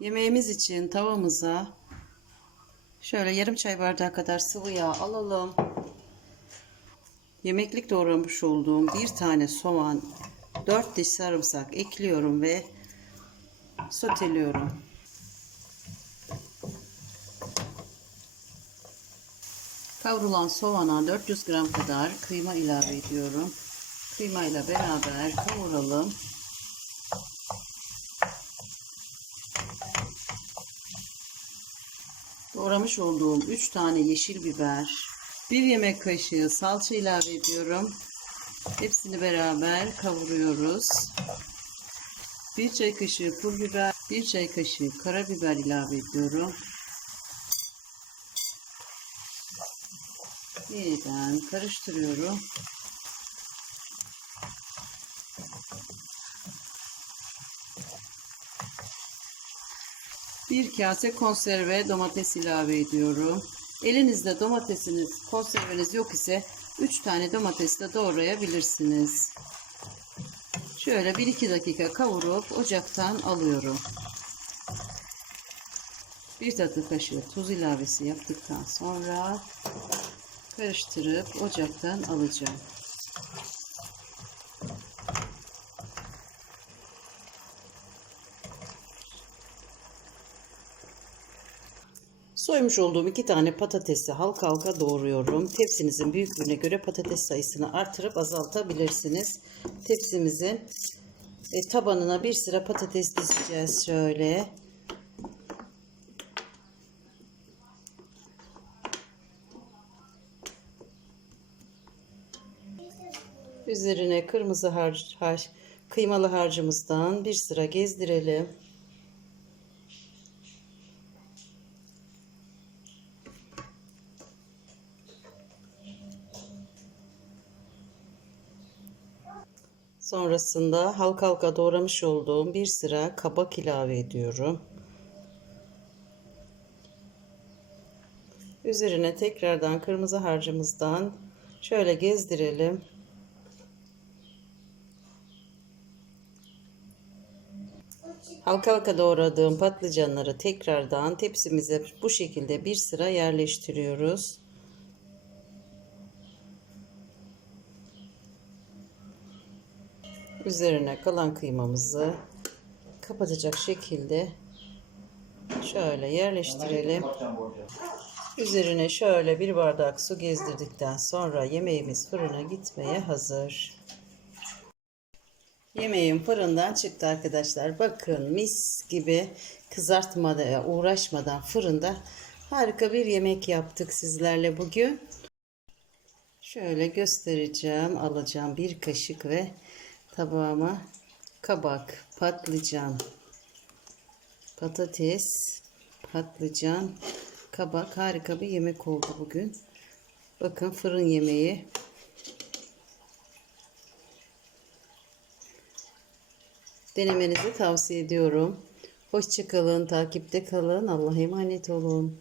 Yemeğimiz için tavamıza şöyle yarım çay bardağı kadar sıvı yağ alalım. Yemeklik doğramış olduğum bir tane soğan, 4 diş sarımsak ekliyorum ve soteliyorum. Kavrulan soğana 400 gram kadar kıyma ilave ediyorum. Kıyma ile beraber kavuralım. Doğramış olduğum 3 tane yeşil biber, 1 yemek kaşığı salça ilave ediyorum. Hepsini beraber kavuruyoruz. 1 çay kaşığı pul biber, 1 çay kaşığı karabiber ilave ediyorum. Yeniden karıştırıyorum. Bir kase konserve domates ilave ediyorum. Elinizde domatesiniz, konserveniz yok ise 3 tane domates de doğrayabilirsiniz. Şöyle 1-2 dakika kavurup ocaktan alıyorum. Bir tatlı kaşığı tuz ilavesi yaptıktan sonra karıştırıp ocaktan alacağım. Soymuş olduğum iki tane patatesi halka halka doğruyorum. Tepsinizin büyüklüğüne göre patates sayısını artırıp azaltabilirsiniz. Tepsimizin e, tabanına bir sıra patates dizeceğiz şöyle. Üzerine kırmızı harç, harç, kıymalı harcımızdan bir sıra gezdirelim. Sonrasında halka halka doğramış olduğum bir sıra kabak ilave ediyorum. Üzerine tekrardan kırmızı harcımızdan şöyle gezdirelim. Halka halka doğradığım patlıcanları tekrardan tepsimize bu şekilde bir sıra yerleştiriyoruz. Üzerine kalan kıymamızı kapatacak şekilde şöyle yerleştirelim. Üzerine şöyle bir bardak su gezdirdikten sonra yemeğimiz fırına gitmeye hazır. Yemeğim fırından çıktı arkadaşlar. Bakın mis gibi kızartmada uğraşmadan fırında harika bir yemek yaptık sizlerle bugün. Şöyle göstereceğim. Alacağım bir kaşık ve tabağıma kabak, patlıcan, patates, patlıcan, kabak harika bir yemek oldu bugün. Bakın fırın yemeği. Denemenizi tavsiye ediyorum. Hoşçakalın, takipte kalın. Allah'a emanet olun.